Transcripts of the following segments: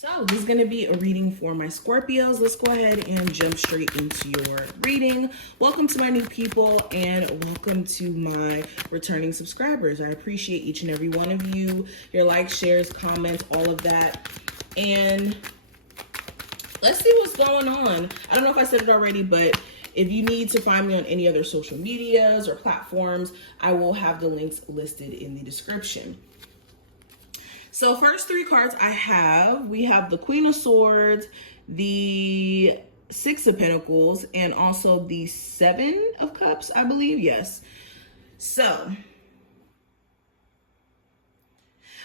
So this is going to be a reading for my Scorpios. Let's go ahead and jump straight into your reading. Welcome to my new people and welcome to my returning subscribers. I appreciate each and every one of you, your likes, shares, comments, all of that. And let's see what's going on. I don't know if I said it already, but if you need to find me on any other social medias or platforms, I will have the links listed in the description. So first three cards we have the Queen of Swords, the Six of Pentacles, and also the Seven of Cups, I believe. Yes. So,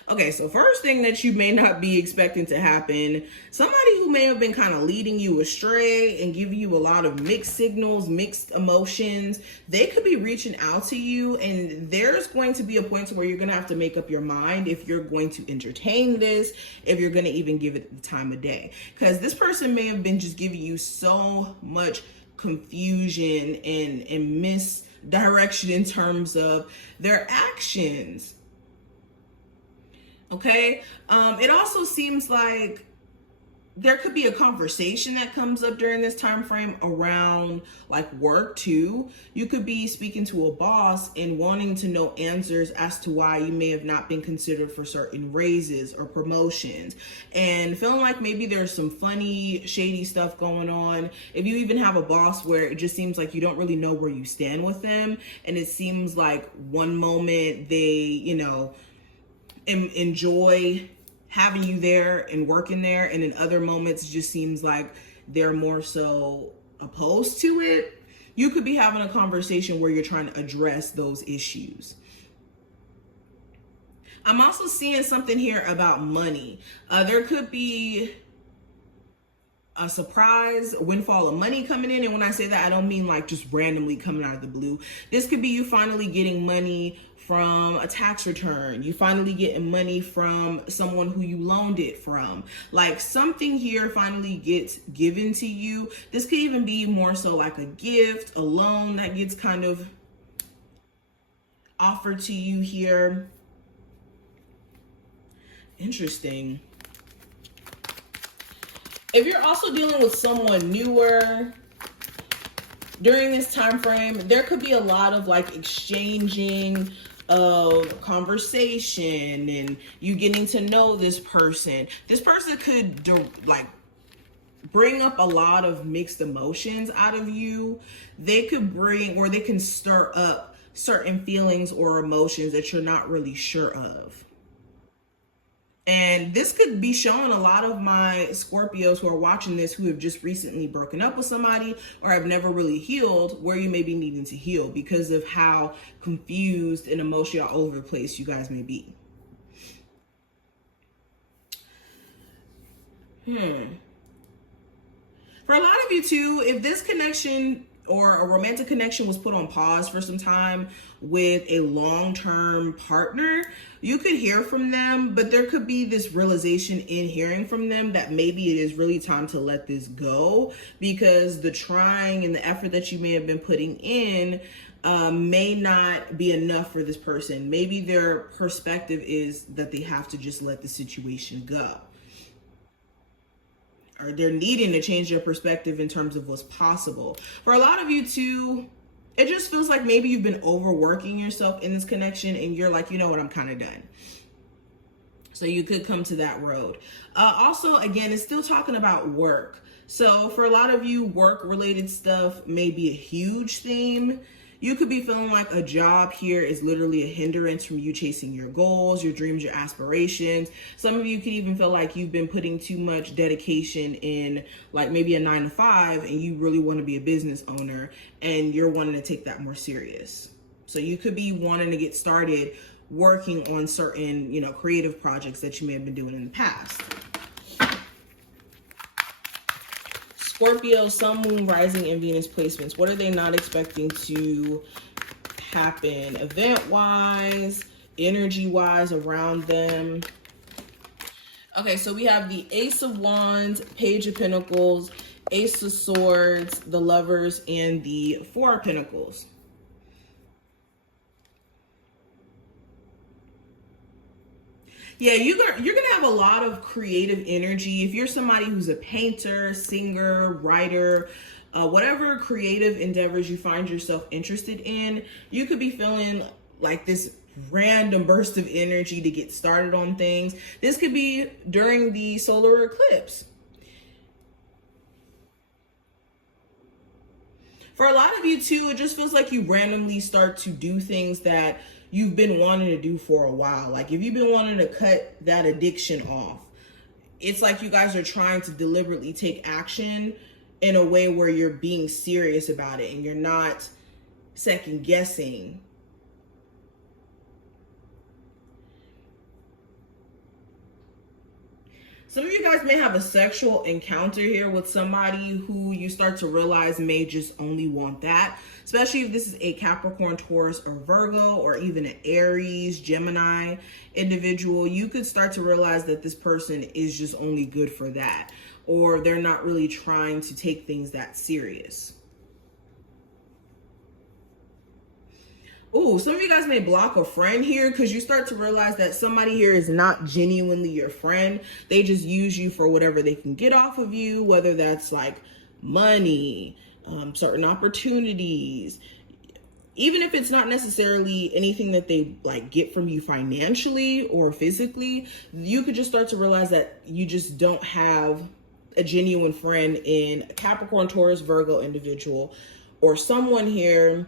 okay, so first thing that you may not be expecting to happen, somebody who may have been kind of leading you astray and giving you a lot of mixed signals, mixed emotions, they could be reaching out to you, and there's going to be a point where you're going to have to make up your mind if you're going to entertain this, if you're going to even give it the time of day. Because this person may have been just giving you so much confusion and misdirection in terms of their actions. Okay. It also seems like there could be a conversation that comes up during this time frame around like work too. You could be speaking to a boss and wanting to know answers as to why you may have not been considered for certain raises or promotions, and feeling like maybe there's some funny, shady stuff going on. If you even have a boss where it just seems like you don't really know where you stand with them, and it seems like one moment they, enjoy having you there and working there, and in other moments it just seems like they're more so opposed to it. You could be having a conversation where you're trying to address those issues. I'm also seeing something here about money. There could be a surprise windfall of money coming in, and when I say that, I don't mean like just randomly coming out of the blue. This could be you finally getting money from a tax return. You finally getting money from someone who you loaned it from. Like something here finally gets given to you. This could even be more so like a gift, a loan that gets kind of offered to you here. Interesting. If you're also dealing with someone newer during this time frame, there could be a lot of like exchanging of conversation and you getting to know this person. This person could like bring up a lot of mixed emotions out of you. They could bring, or they can stir up certain feelings or emotions that you're not really sure of. And this could be showing a lot of my Scorpios who are watching this, who have just recently broken up with somebody or have never really healed, where you may be needing to heal because of how confused and emotional all over the place you guys may be. For a lot of you too, if this connection or a romantic connection was put on pause for some time with a long-term partner, you could hear from them, but there could be this realization in hearing from them that maybe it is really time to let this go, because the trying and the effort that you may have been putting in may not be enough for this person. Maybe their perspective is that they have to just let the situation go, or they're needing to change their perspective in terms of what's possible. For a lot of you too, it just feels like maybe you've been overworking yourself in this connection and you're like, you know what, I'm kind of done. So you could come to that road. Also, again, it's still talking about work. So for a lot of you, work related stuff may be a huge theme. You could be feeling like a job here is literally a hindrance from you chasing your goals, your dreams, your aspirations. Some of you could even feel like you've been putting too much dedication in like maybe a 9-to-5, and you really want to be a business owner and you're wanting to take that more serious. So you could be wanting to get started working on certain, creative projects that you may have been doing in the past. Scorpio, Sun, Moon, Rising, and Venus placements. What are they not expecting to happen event-wise, energy-wise around them? Okay, so we have the Ace of Wands, Page of Pentacles, Ace of Swords, the Lovers, and the Four of Pentacles. Yeah, you're gonna have a lot of creative energy. If you're somebody who's a painter, singer, writer, whatever creative endeavors you find yourself interested in, you could be feeling like this random burst of energy to get started on things. This could be during the solar eclipse. For a lot of you too, it just feels like you randomly start to do things that you've been wanting to do for a while. Like if you've been wanting to cut that addiction off, it's like you guys are trying to deliberately take action in a way where you're being serious about it and you're not second guessing. Some of you guys may have a sexual encounter here with somebody who you start to realize may just only want that, especially if this is a Capricorn, Taurus, or Virgo, or even an Aries, Gemini individual. You could start to realize that this person is just only good for that, or they're not really trying to take things that serious. Ooh, some of you guys may block a friend here because you start to realize that somebody here is not genuinely your friend. They just use you for whatever they can get off of you, whether that's like money, certain opportunities. Even if it's not necessarily anything that they like get from you financially or physically, you could just start to realize that you just don't have a genuine friend in a Capricorn, Taurus, Virgo individual, or someone here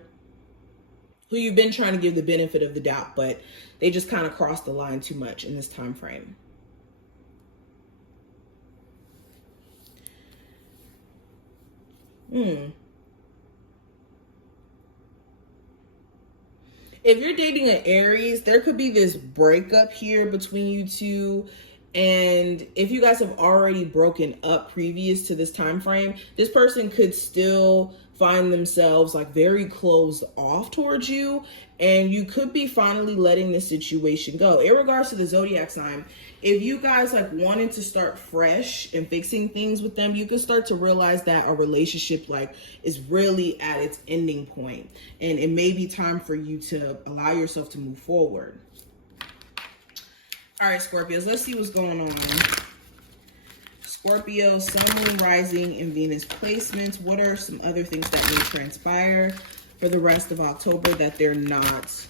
who you've been trying to give the benefit of the doubt, but they just kind of crossed the line too much in this time frame. If you're dating an Aries, there could be this breakup here between you two. And if you guys have already broken up previous to this time frame, this person could still find themselves like very closed off towards you, and you could be finally letting this situation go. In regards to the zodiac sign, if you guys like wanted to start fresh and fixing things with them, you could start to realize that a relationship like is really at its ending point, and it may be time for you to allow yourself to move forward. All right, Scorpios, let's see what's going on. Scorpio, Sun, Moon, Rising, and Venus placements. What are some other things that may transpire for the rest of October that they're not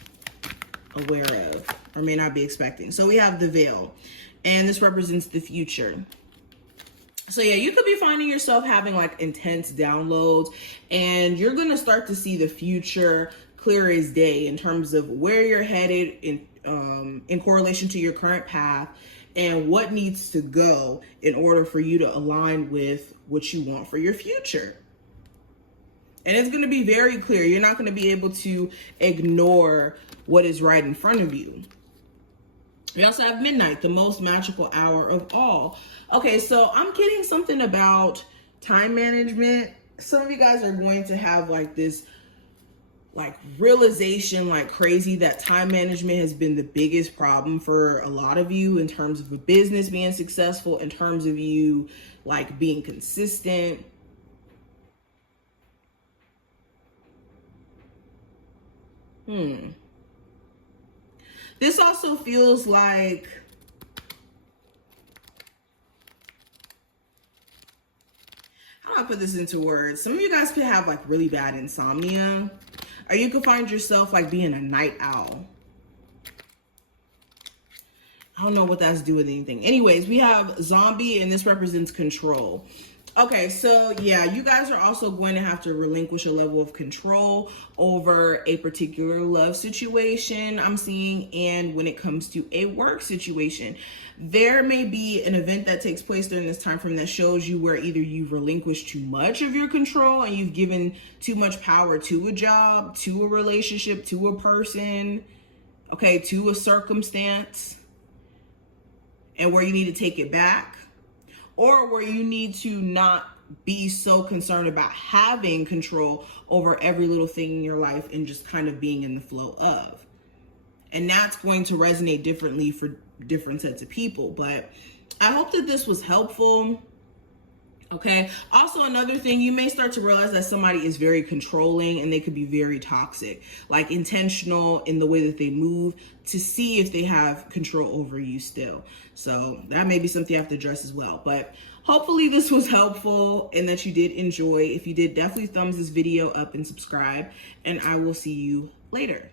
aware of or may not be expecting? So we have the veil, and this represents the future. So yeah, you could be finding yourself having like intense downloads, and you're going to start to see the future clear as day in terms of where you're headed in correlation to your current path, and what needs to go in order for you to align with what you want for your future. And it's going to be very clear. You're not going to be able to ignore what is right in front of you. We also have midnight, the most magical hour of all. Okay, so I'm getting something about time management. Some of you guys are going to have like this like realization like crazy that time management has been the biggest problem for a lot of you in terms of a business being successful, in terms of you like being consistent. This also feels like how do I put this into words? Some of you guys could have like really bad insomnia, or you could find yourself like being a night owl. I don't know what that's doing with anything. Anyways, we have zombie, and this represents control. Okay, so yeah, you guys are also going to have to relinquish a level of control over a particular love situation I'm seeing, and when it comes to a work situation. There may be an event that takes place during this time frame that shows you where either you've relinquished too much of your control and you've given too much power to a job, to a relationship, to a person, okay, to a circumstance, and where you need to take it back, or where you need to not be so concerned about having control over every little thing in your life and just kind of being in the flow of. And that's going to resonate differently for different sets of people. But I hope that this was helpful. Okay. Also, another thing, you may start to realize that somebody is very controlling and they could be very toxic, like intentional in the way that they move to see if they have control over you still. So that may be something you have to address as well. But hopefully this was helpful and that you did enjoy. If you did, definitely thumbs this video up and subscribe, and I will see you later.